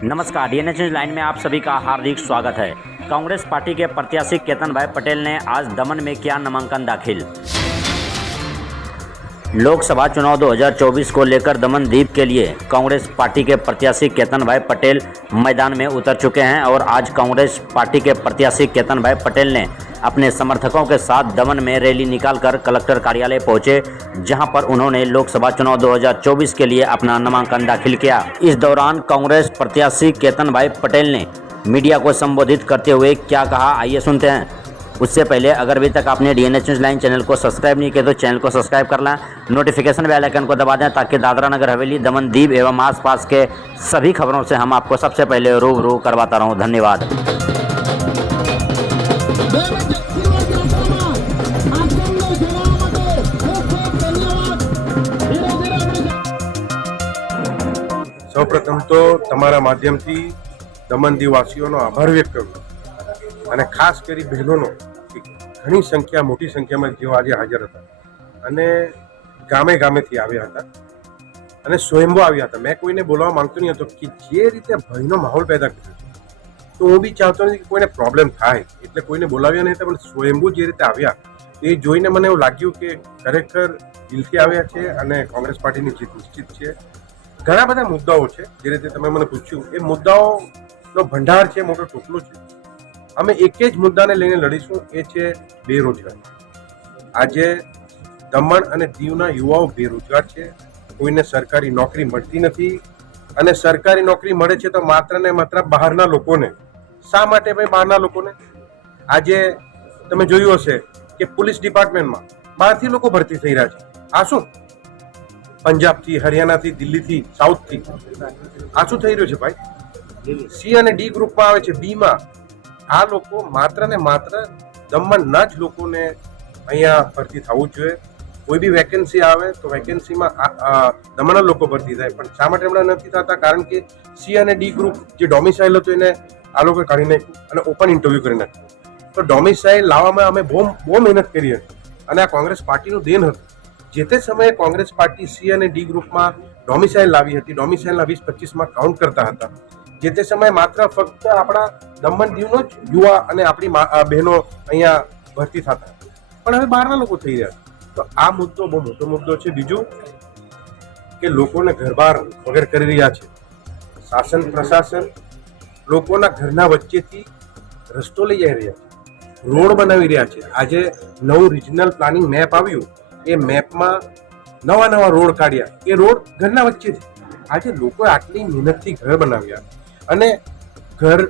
नमस्कार, DNA news line में आप सभी का हार्दिक स्वागत है। कांग्रेस पार्टी के प्रत्याशी केतन भाई पटेल ने आज दमन में किया नामांकन दाखिल। लोकसभा चुनाव 2024 को लेकर दमन द्वीप के लिए कांग्रेस पार्टी के प्रत्याशी केतन भाई पटेल मैदान में उतर चुके हैं और आज कांग्रेस पार्टी के प्रत्याशी केतन भाई पटेल ने अपने समर्थकों के साथ दमन में रैली निकालकर कलेक्टर कार्यालय पहुंचे, जहां पर उन्होंने लोकसभा चुनाव 2024 के लिए अपना नामांकन दाखिल किया। इस दौरान कांग्रेस प्रत्याशी केतन भाई पटेल ने मीडिया को संबोधित करते हुए क्या कहा, आइए सुनते हैं। उससे पहले अगर अभी तक आपने डीएनए न्यूज लाइन चैनल को सब्सक्राइब नहीं किया तो चैनल को सब्सक्राइब कर लें, नोटिफिकेशन बेल आइकन को दबा दें ताकि दादरा नगर हवेली, दमन द्वीप एवं आसपास के सभी खबरों से हम आपको सबसे पहले रूबरू करवाता रहूं। धन्यवाद। સૌપ્રથમ તો તમારા માધ્યમથી દમણ દીવવાસીઓનો આભાર વ્યક્ત કરું અને ખાસ કરી બહેનોનો ઘણી સંખ્યા મોટી સંખ્યામાં જેઓ આજે હાજર હતા અને ગામે ગામેથી આવ્યા હતા અને સ્વયંભૂ આવ્યા હતા। મેં કોઈને બોલાવવા માંગતો નહીં હતો કે જે રીતે ભયનો માહોલ પેદા કર્યો છે તો હું બી ચાહતો નથી કે કોઈને પ્રોબ્લેમ થાય એટલે કોઈને બોલાવ્યા નહીં હતા, પણ સ્વયંભૂ જે રીતે આવ્યા એ જોઈને મને એવું લાગ્યું કે ખરેખર દિલથી આવ્યા છે અને કોંગ્રેસ પાર્ટીની જીત નિશ્ચિત છે। ઘણા બધા મુદ્દાઓ છે, જે રીતે તમે મને પૂછ્યું એ મુદ્દાઓનો ભંડાર છે, મોટો ટોપલું છે। અમે એક જ મુદ્દાને લઈને લડીશું, એ છે બેરોજગારી। આજે દમણ અને દીવના યુવાઓ બેરોજગાર છે, કોઈને સરકારી નોકરી મળતી નથી અને સરકારી નોકરી મળે છે તો માત્ર ને માત્ર બહારના લોકોને। શા માટે ભાઈ બહારના લોકોને? આજે તમે જોયું હશે કે પોલીસ ડિપાર્ટમેન્ટમાં બહારથી લોકો ભરતી થઈ રહ્યા છે। આ શું? પંજાબથી, હરિયાણાથી, દિલ્હીથી, સાઉથથી આ શું થઈ રહ્યું છે ભાઈ? સી અને ડી ગ્રુપમાં આવે છે, બીમાં આ લોકો માત્ર ને માત્ર દમણના જ લોકોને અહીંયા ભરતી થવું જોઈએ। કોઈ બી વેકેન્સી આવે તો વેકેન્સીમાં દમણના લોકો ભરતી થાય, પણ શા માટે હમણાં નથી થતા? કારણ કે સી અને ડી ગ્રુપ જે ડોમિસાઇલ હતું એને આ લોકોએ કાઢી નાખ્યું અને ઓપન ઇન્ટરવ્યૂ કરી નાખ્યું। તો ડોમિસાઇલ લાવવામાં અમે બહુ મહેનત કરી હતી અને આ કોંગ્રેસ પાર્ટીનું દેન હતું। જે તે સમયે કોંગ્રેસ પાર્ટી સી અને ડી ગ્રુપમાં ડોમિસાઇલ લાવી હતી, ડોમિસાઇલના 20-25માં કાઉન્ટ કરતા હતા। જે તે સમયે માત્ર ફક્ત આપણા દમણ દીવનો જ યુવા અને આપણી બહેનો અહીંયા ભરતી થતા હતા, પણ હવે બહારના લોકો થઈ રહ્યા છે। તો આ મુદ્દો બહુ મોટો મુદ્દો છે। બીજું કે લોકોને ઘર બહાર વગર કરી રહ્યા છે। શાસન પ્રશાસન લોકોના ઘરના વચ્ચેથી રસ્તો લઈ જઈ રહ્યા છે, રોડ બનાવી રહ્યા છે। આજે નવું રિજનલ પ્લાનિંગ મેપ આવ્યું, એ મેપમાં નવા નવા રોડ કાઢ્યા, એ રોડ ઘરના વચ્ચેથી। આજે લોકોએ આટલી મહેનતથી ઘર બનાવ્યા અને ઘર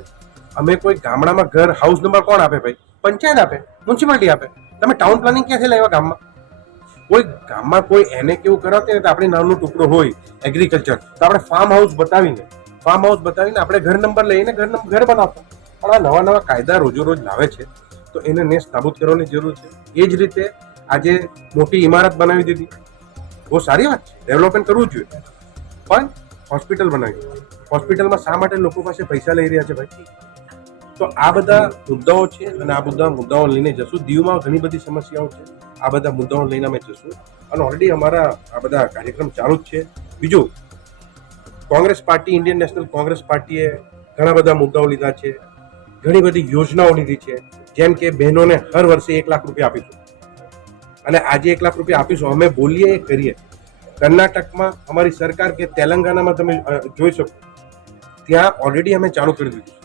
અમે કોઈ ગામડામાં ઘર હાઉસ નંબર કોણ આપે ભાઈ? પંચાયત આપે, મ્યુનિસિપાલિટી આપે। તમે ટાઉન પ્લાનિંગ ક્યાંથી લાવ્યા ગામમાં? કોઈ ગામમાં કોઈ એને કેવું કરાવते ને તો આપણે નાનો ટુકડો હોય એગ્રીકલ્ચર તો આપણે ફાર્મ હાઉસ બતાવીને આપણે ઘર નંબર લઈને ઘર બનાવતા। પણ આ નવા નવા કાયદા રોજો રોજ લાવે છે તો એને નેસ નાબૂદ કરવાની જરૂર છે। એ જ રીતે આજે મોટી ઇમારત બનાવી દીધી, બહુ સારી વાત છે, ડેવલપમેન્ટ કરવું જોઈએ, પણ હોસ્પિટલ બનાવી, હોસ્પિટલમાં શા માટે લોકો પાસે પૈસા લઈ રહ્યા છે ભાઈ? તો આ બધા મુદ્દાઓ છે અને આ બધા મુદ્દાઓ લઈને જશું। દીવમાં ઘણી બધી સમસ્યાઓ છે, આ બધા મુદ્દાઓ લઈને અમે જશું અને ઓલરેડી અમારા આ બધા કાર્યક્રમ ચાલુ જ છે। બીજું, Congress party, Indian National Congress પાર્ટીએ ઘણા બધા મુદ્દાઓ લીધા છે, ઘણી બધી યોજનાઓ લીધી છે, જેમ કે બહેનોને હર વર્ષે 1 લાખ રૂપિયા આપીશું અને આજે 1 લાખ રૂપિયા આપીશું, અમે બોલીએ એ કરીએ। કર્ણાટકમાં અમારી સરકાર કે તેલંગાણામાં તમે જોઈ શકો, ત્યાં ઓલરેડી અમે ચાલુ કરી દીધું।